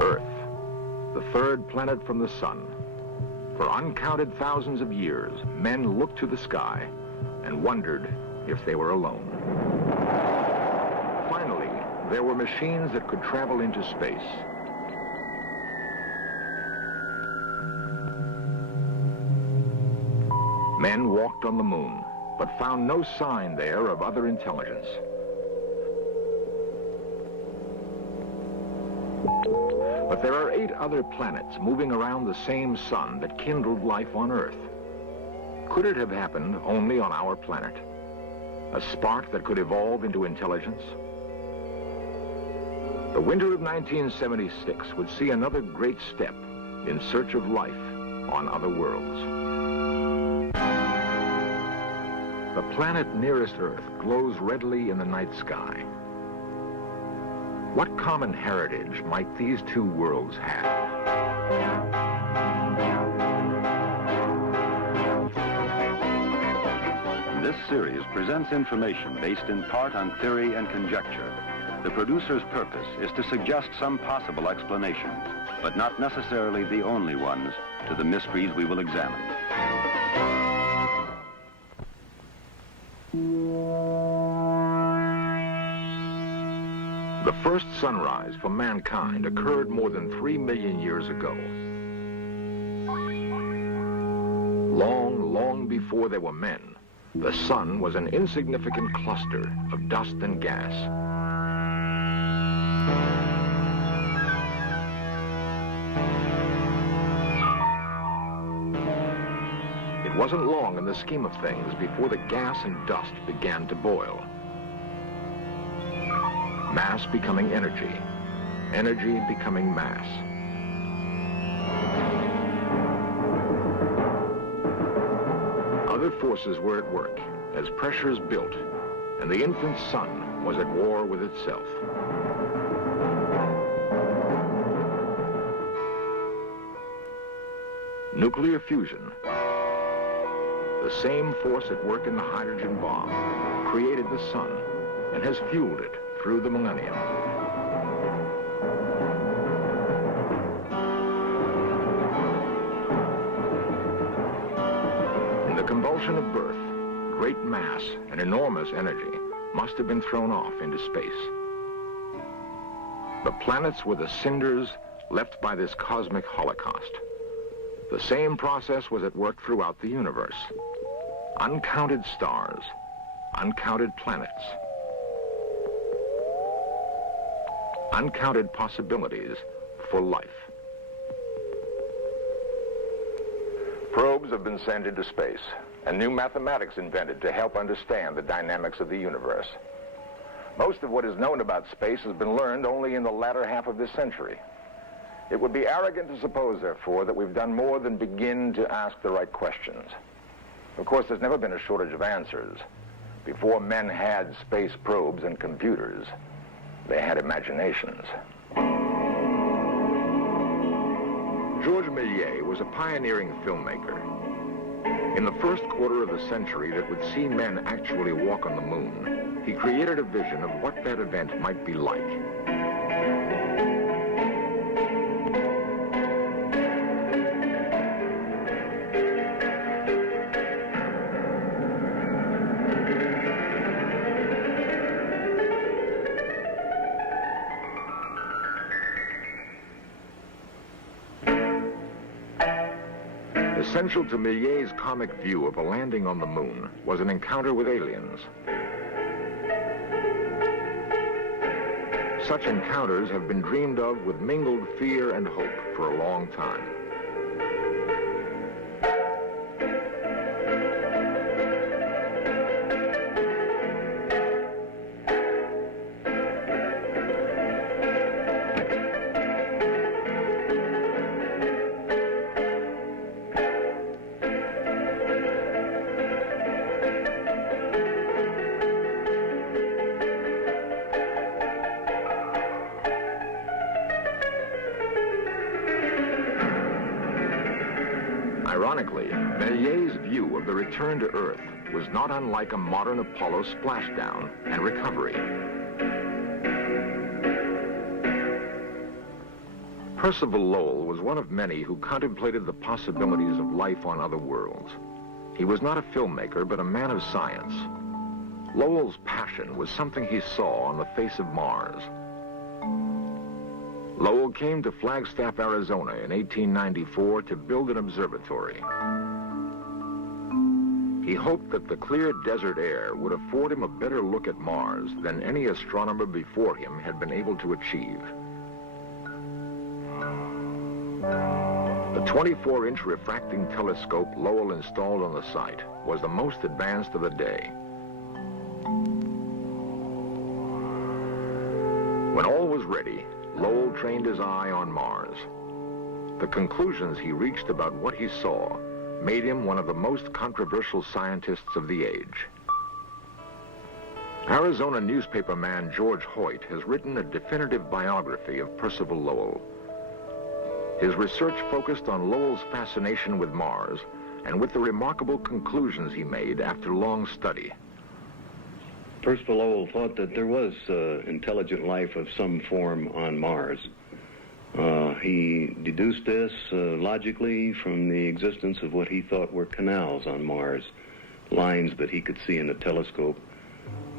Earth, the third planet from the sun. For uncounted thousands of years, men looked to the sky and wondered if they were alone. Finally, there were machines that could travel into space. Men walked on the moon, but found no sign there of other intelligence. But there are 8 other planets moving around the same sun that kindled life on Earth. Could it have happened only on our planet? A spark that could evolve into intelligence? The winter of 1976 would see another great step in search of life on other worlds. The planet nearest Earth glows redly in the night sky. What common heritage might these two worlds have? This series presents information based in part on theory and conjecture. The producer's purpose is to suggest some possible explanations, but not necessarily the only ones, to the mysteries we will examine. The first sunrise for mankind occurred more than 3 million years ago. Long, long before there were men, the sun was an insignificant cluster of dust and gas. It wasn't long in the scheme of things before the gas and dust began to boil. Mass becoming energy, energy becoming mass. Other forces were at work as pressures built, and the infant sun was at war with itself. Nuclear fusion, the same force at work in the hydrogen bomb, created the sun and has fueled it through the millennium. In the convulsion of birth, great mass and enormous energy must have been thrown off into space. The planets were the cinders left by this cosmic holocaust. The same process was at work throughout the universe. Uncounted stars, uncounted planets, uncounted possibilities for life. Probes have been sent into space, and new mathematics invented to help understand the dynamics of the universe. Most of what is known about space has been learned only in the latter half of this century. It would be arrogant to suppose, therefore, that we've done more than begin to ask the right questions. Of course, there's never been a shortage of answers. Before men had space probes and computers, they had imaginations. Georges Méliès was a pioneering filmmaker. In the first quarter of the century that would see men actually walk on the moon, he created a vision of what that event might be like. Essential to Méliès' comic view of a landing on the moon was an encounter with aliens. Such encounters have been dreamed of with mingled fear and hope for a long time. Ironically, Méliès' view of the return to Earth was not unlike a modern Apollo splashdown and recovery. Percival Lowell was one of many who contemplated the possibilities of life on other worlds. He was not a filmmaker, but a man of science. Lowell's passion was something he saw on the face of Mars. Lowell came to Flagstaff, Arizona in 1894 to build an observatory. He hoped that the clear desert air would afford him a better look at Mars than any astronomer before him had been able to achieve. The 24-inch refracting telescope Lowell installed on the site was the most advanced of the day. When all was ready, Lowell trained his eye on Mars. The conclusions he reached about what he saw made him one of the most controversial scientists of the age. Arizona newspaperman George Hoyt has written a definitive biography of Percival Lowell. His research focused on Lowell's fascination with Mars and with the remarkable conclusions he made after long study. Percival Lowell thought that there was intelligent life of some form on Mars. He deduced this logically from the existence of what he thought were canals on Mars, lines that he could see in the telescope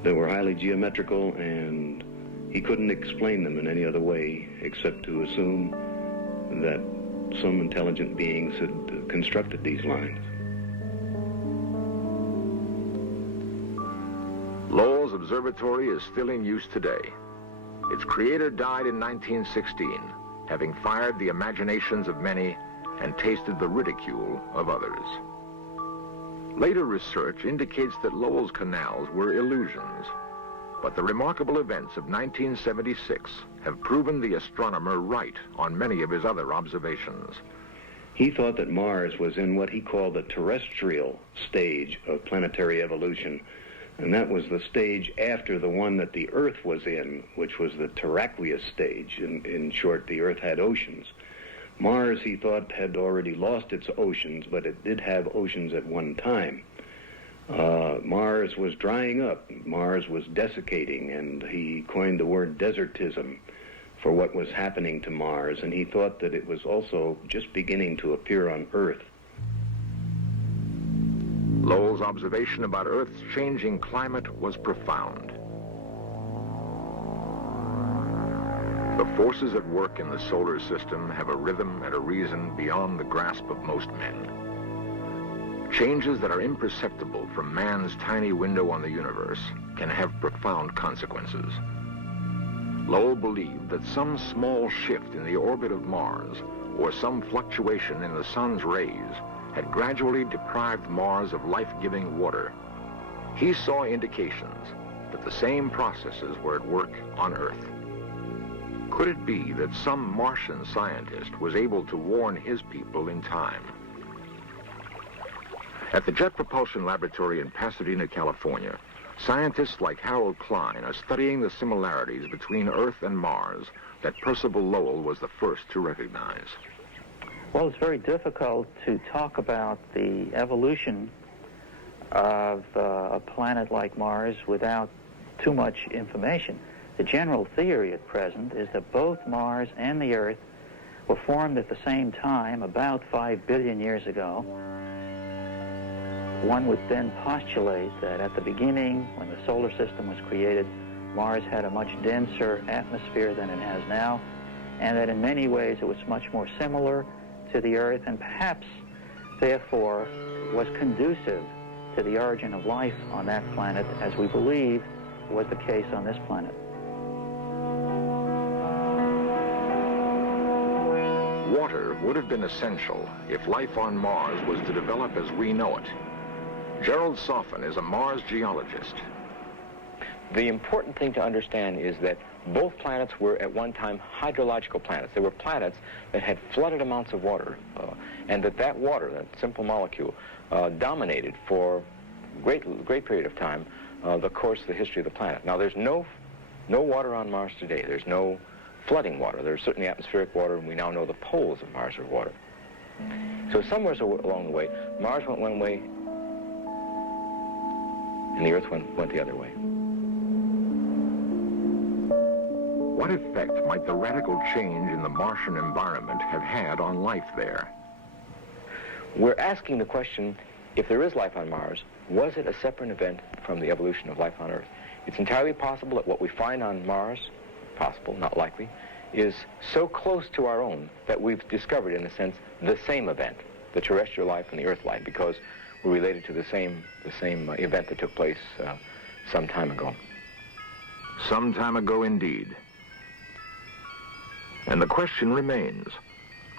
that were highly geometrical, and he couldn't explain them in any other way except to assume that some intelligent beings had constructed these lines. Lowell's observatory is still in use today. Its creator died in 1916, having fired the imaginations of many and tasted the ridicule of others. Later research indicates that Lowell's canals were illusions, but the remarkable events of 1976 have proven the astronomer right on many of his other observations. He thought that Mars was in what he called the terrestrial stage of planetary evolution, and that was the stage after the one that the Earth was in, which was the terraqueous stage. In short, the Earth had oceans. Mars, he thought, had already lost its oceans, but it did have oceans at one time. Mars was drying up. Mars was desiccating, and he coined the word desertism for what was happening to Mars, and he thought that it was also just beginning to appear on Earth. Lowell's observation about Earth's changing climate was profound. The forces at work in the solar system have a rhythm and a reason beyond the grasp of most men. Changes that are imperceptible from man's tiny window on the universe can have profound consequences. Lowell believed that some small shift in the orbit of Mars or some fluctuation in the sun's rays had gradually deprived Mars of life-giving water. He saw indications that the same processes were at work on Earth. Could it be that some Martian scientist was able to warn his people in time? At the Jet Propulsion Laboratory in Pasadena, California, scientists like Harold Klein are studying the similarities between Earth and Mars that Percival Lowell was the first to recognize. Well, it's very difficult to talk about the evolution of a planet like Mars without too much information. The general theory at present is that both Mars and the Earth were formed at the same time, about 5 billion years ago. One would then postulate that at the beginning, when the solar system was created, Mars had a much denser atmosphere than it has now, and that in many ways it was much more similar to the Earth, and perhaps, therefore, was conducive to the origin of life on that planet, as we believe was the case on this planet. Water would have been essential if life on Mars was to develop as we know it. Gerald Soffen is a Mars geologist. The important thing to understand is that both planets were at one time hydrological planets. They were planets that had flooded amounts of water, and that water, that simple molecule, dominated for a great period of time the course, the history of the planet. Now, there's no water on Mars today. There's no flooding water. There's certainly atmospheric water, and we now know the poles of Mars are water. So somewhere along the way, Mars went one way, and the Earth went the other way. What effect might the radical change in the Martian environment have had on life there? We're asking the question, if there is life on Mars, was it a separate event from the evolution of life on Earth? It's entirely possible that what we find on Mars, possible, not likely, is so close to our own that we've discovered, in a sense, the same event, the terrestrial life and the Earth life, because we're related to the same event that took place some time ago. Some time ago, indeed. And the question remains,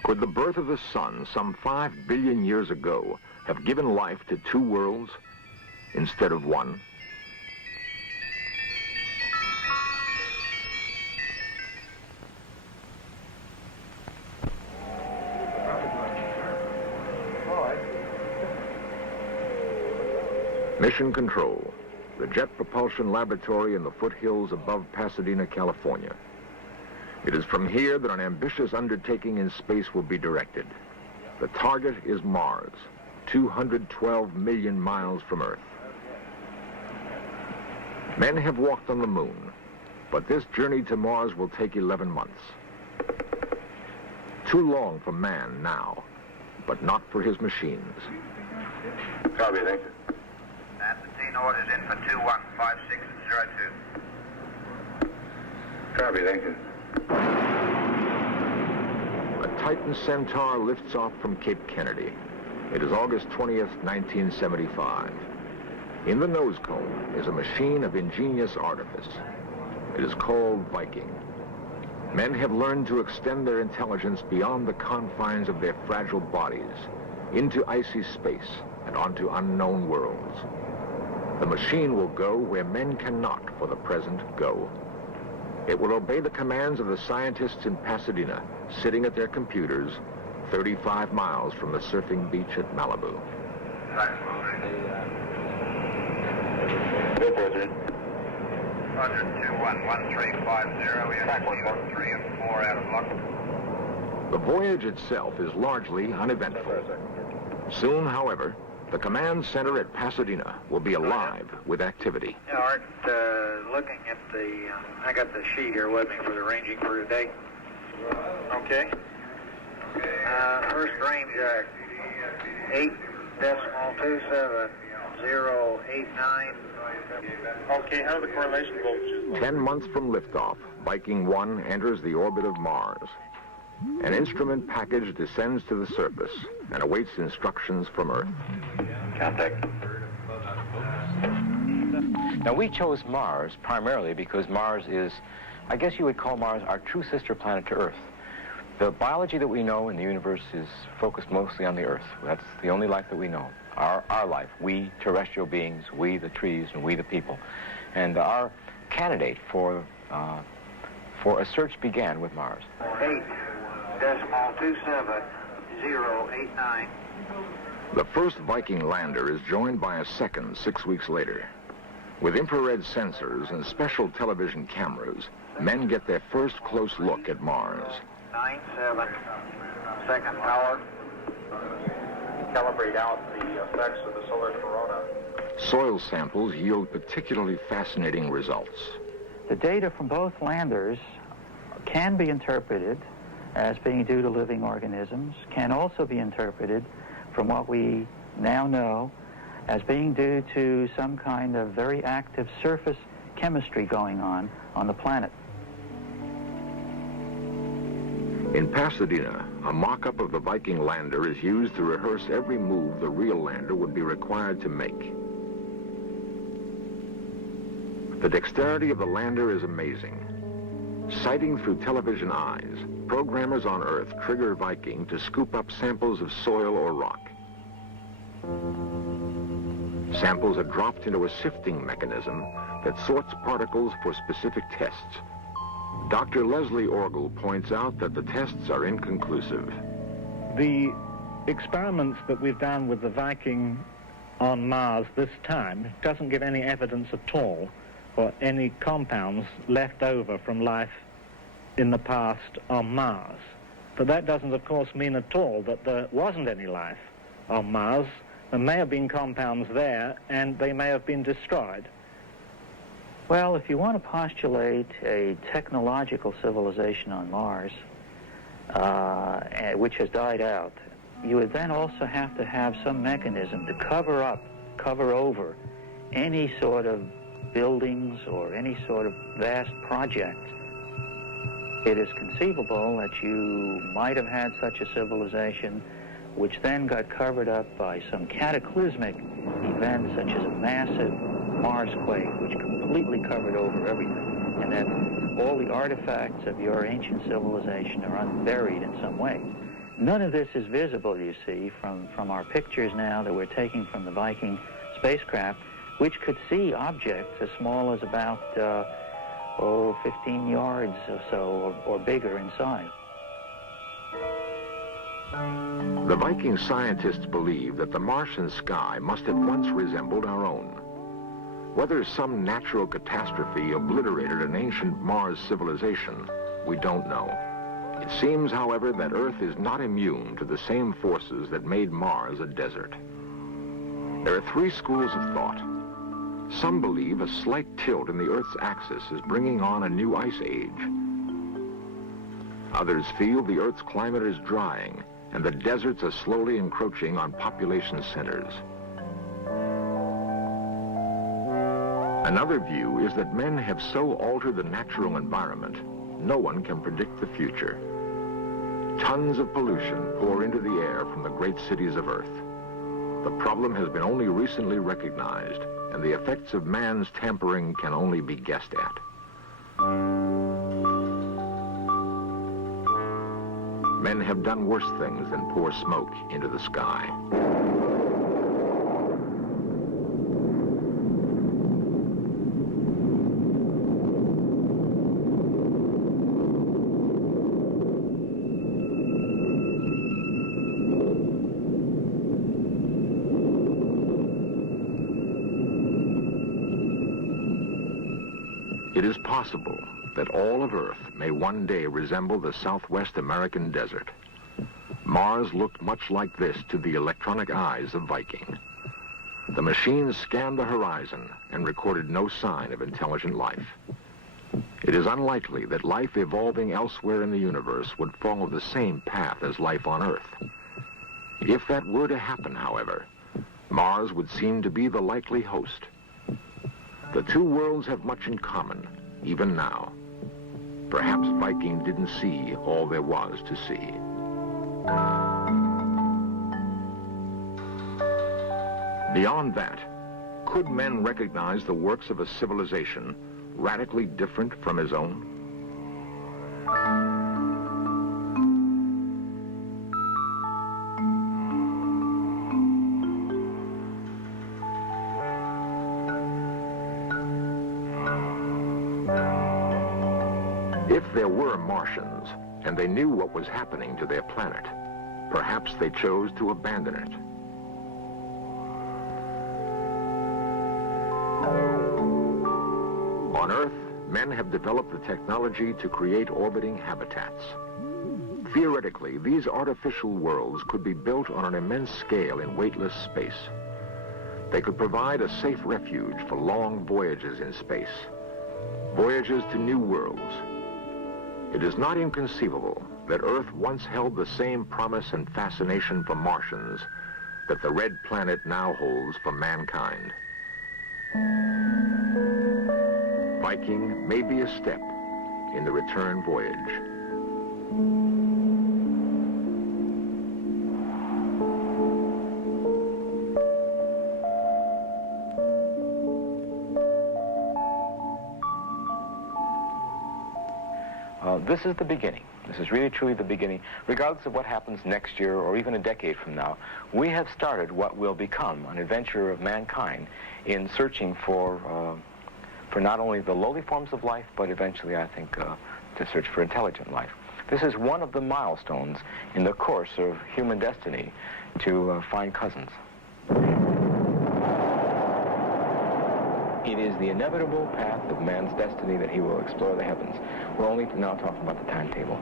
could the birth of the sun some 5 billion years ago have given life to two worlds instead of one? Mission Control, the Jet Propulsion Laboratory in the foothills above Pasadena, California. It is from here that an ambitious undertaking in space will be directed. The target is Mars, 212 million miles from Earth. Men have walked on the moon, but this journey to Mars will take 11 months. Too long for man now, but not for his machines. Copy, thank you. Constantine orders in for 215602. Copy, thank you. A Titan Centaur lifts off from Cape Kennedy. It is August 20th, 1975. In the nose cone is a machine of ingenious artifice. It is called Viking. Men have learned to extend their intelligence beyond the confines of their fragile bodies, into icy space and onto unknown worlds. The machine will go where men cannot, for the present, go. It will obey the commands of the scientists in Pasadena, sitting at their computers, 35 miles from the surfing beach at Malibu. Go, President. Roger, 211350. We have 3 and 4 out of luck. The voyage itself is largely uneventful. Soon, however, the command center at Pasadena will be alive with activity. Yeah, Art, looking at the, I got the sheet here with me for the ranging for today. Okay. First range, 8.27089. Okay, how are the correlation voltages? 10 months from liftoff, Viking 1 enters the orbit of Mars. An instrument package descends to the surface and awaits instructions from Earth. Contact. Now, we chose Mars primarily because Mars is, I guess you would call Mars our true sister planet to Earth. The biology that we know in the universe is focused mostly on the Earth. That's the only life that we know. Our life, we terrestrial beings, we the trees, and we the people. And our candidate for a search began with Mars. 8.27089. The first Viking lander is joined by a second 6 weeks later. With infrared sensors and special television cameras, men get their first close look at Mars. 97. Second power. Calibrate out the effects of the solar corona. Soil samples yield particularly fascinating results. The data from both landers can be interpreted as being due to living organisms, can also be interpreted from what we now know as being due to some kind of very active surface chemistry going on the planet. In Pasadena, a mock-up of the Viking lander is used to rehearse every move the real lander would be required to make. The dexterity of the lander is amazing. Sighting through television eyes, programmers on Earth trigger Viking to scoop up samples of soil or rock. Samples are dropped into a sifting mechanism that sorts particles for specific tests. Dr. Leslie Orgel points out that the tests are inconclusive. The experiments that we've done with the Viking on Mars this time doesn't give any evidence at all for any compounds left over from life in the past on Mars. But that doesn't, of course, mean at all that there wasn't any life on Mars. There may have been compounds there, and they may have been destroyed. Well, if you want to postulate a technological civilization on Mars, which has died out, you would then also have to have some mechanism to cover over any sort of buildings or any sort of vast project. It is conceivable that you might have had such a civilization which then got covered up by some cataclysmic event such as a massive Mars quake which completely covered over everything, and that all the artifacts of your ancient civilization are unburied in some way. None of this is visible, you see, from our pictures now that we're taking from the Viking spacecraft, which could see objects as small as about 15 yards or so, or bigger in size. The Viking scientists believe that the Martian sky must have once resembled our own. Whether some natural catastrophe obliterated an ancient Mars civilization, we don't know. It seems, however, that Earth is not immune to the same forces that made Mars a desert. There are three schools of thought. Some believe a slight tilt in the Earth's axis is bringing on a new ice age. Others feel the Earth's climate is drying and the deserts are slowly encroaching on population centers. Another view is that men have so altered the natural environment, no one can predict the future. Tons of pollution pour into the air from the great cities of Earth. The problem has been only recently recognized, and the effects of man's tampering can only be guessed at. Men have done worse things than pour smoke into the sky. It is possible that all of Earth may one day resemble the Southwest American desert. Mars looked much like this to the electronic eyes of Viking. The machines scanned the horizon and recorded no sign of intelligent life. It is unlikely that life evolving elsewhere in the universe would follow the same path as life on Earth. If that were to happen, however, Mars would seem to be the likely host. The two worlds have much in common, even now. Perhaps Viking didn't see all there was to see. Beyond that, could men recognize the works of a civilization radically different from his own? If there were Martians, and they knew what was happening to their planet, perhaps they chose to abandon it. On Earth, men have developed the technology to create orbiting habitats. Theoretically, these artificial worlds could be built on an immense scale in weightless space. They could provide a safe refuge for long voyages in space, voyages to new worlds. It is not inconceivable that Earth once held the same promise and fascination for Martians that the red planet now holds for mankind. Viking may be a step in the return voyage. This is the beginning. This is really truly the beginning. Regardless of what happens next year or even a decade from now, we have started what will become an adventure of mankind in searching for not only the lowly forms of life, but eventually, I think, to search for intelligent life. This is one of the milestones in the course of human destiny to find cousins. It is the inevitable path of man's destiny that he will explore the heavens. We're only now talking about the timetable.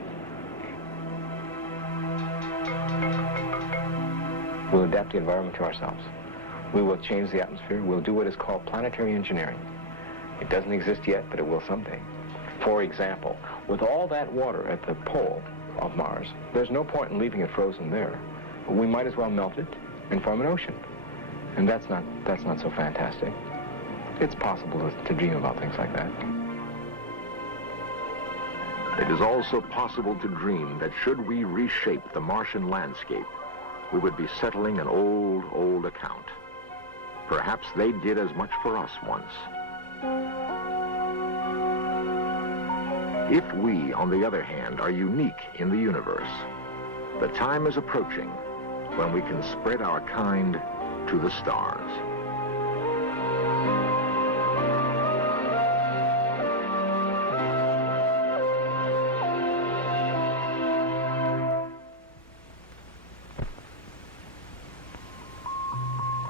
We'll adapt the environment to ourselves. We will change the atmosphere. We'll do what is called planetary engineering. It doesn't exist yet, but it will someday. For example, with all that water at the pole of Mars, there's no point in leaving it frozen there. We might as well melt it and form an ocean. And that's not so fantastic. It's possible to dream about things like that. It is also possible to dream that should we reshape the Martian landscape, we would be settling an old account. Perhaps they did as much for us once. If we, on the other hand, are unique in the universe, the time is approaching when we can spread our kind to the stars.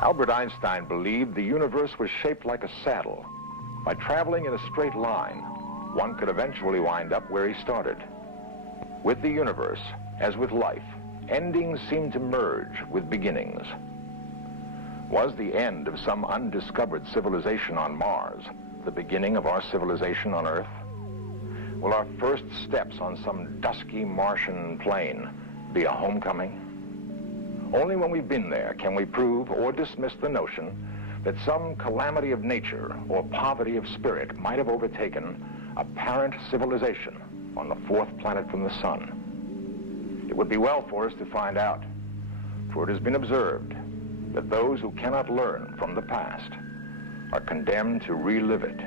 Albert Einstein believed the universe was shaped like a saddle. By traveling in a straight line, one could eventually wind up where he started. With the universe, as with life, endings seem to merge with beginnings. Was the end of some undiscovered civilization on Mars the beginning of our civilization on Earth? Will our first steps on some dusky Martian plain be a homecoming? Only when we've been there can we prove or dismiss the notion that some calamity of nature or poverty of spirit might have overtaken a parent civilization on the fourth planet from the sun. It would be well for us to find out, for it has been observed that those who cannot learn from the past are condemned to relive it